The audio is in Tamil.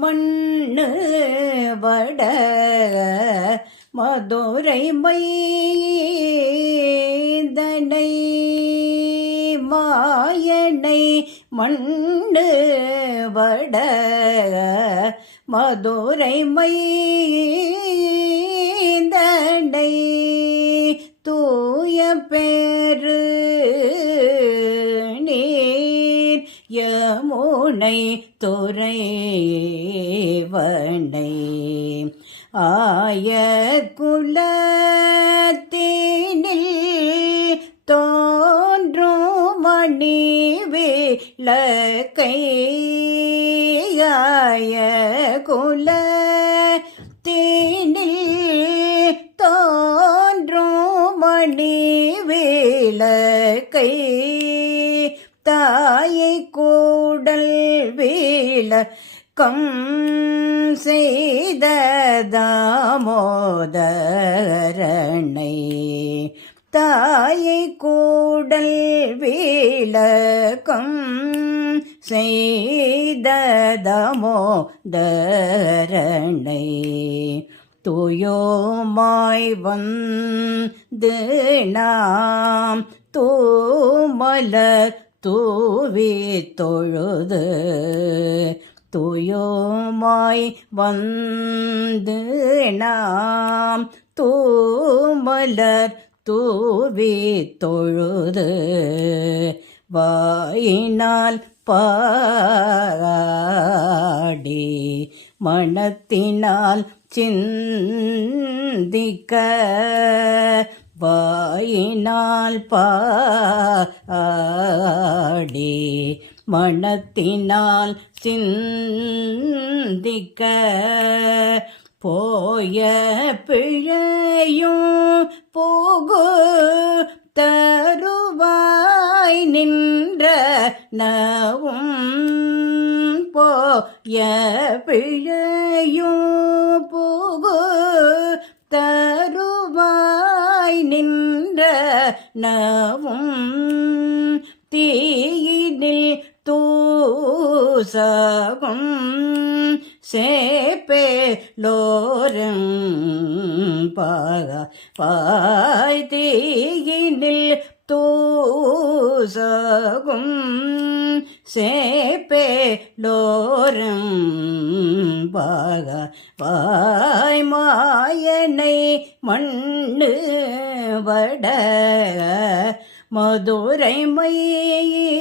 மண்ணு வட மதுரை மைந்தனை மாயனை மண்ணு வட மதுரை மைந்தனை தூய பேரு நீர் யமுனை துறைவனை ஆய குலத்தினில் தோன்றும் மணி விளக்கை ஆய குலத்தினில் தோன்றும் மணி விளக்கை தாயை கூடல் விளக்கம் செய்த தாமோதரனை தாயை கூடல் விளக்கம் செய்த தாமோதரனை தூயோமாய் வந்து நாம் தூமலர் தூவி தொழுது தூயோமாய் வந்து நாம் தூமலர் தூவி தொழுது வாயினால் பாடி மனத்தினால் சிந்திக்க வாயினால் பாடி மனத்தினால் சிந்திக்க போய பிழையும் போகு தருவாய் நின்ற நவும் போய பிழையும் போகு தருவாய் நின்ற நவும் தீயினில் தூசகும் சேப்பேலோரும் பாய் தீயினில் தூசகும் சேப்பேலோரும் பாய் மாயனை மண்ணு வட மதுரை மைந்தனை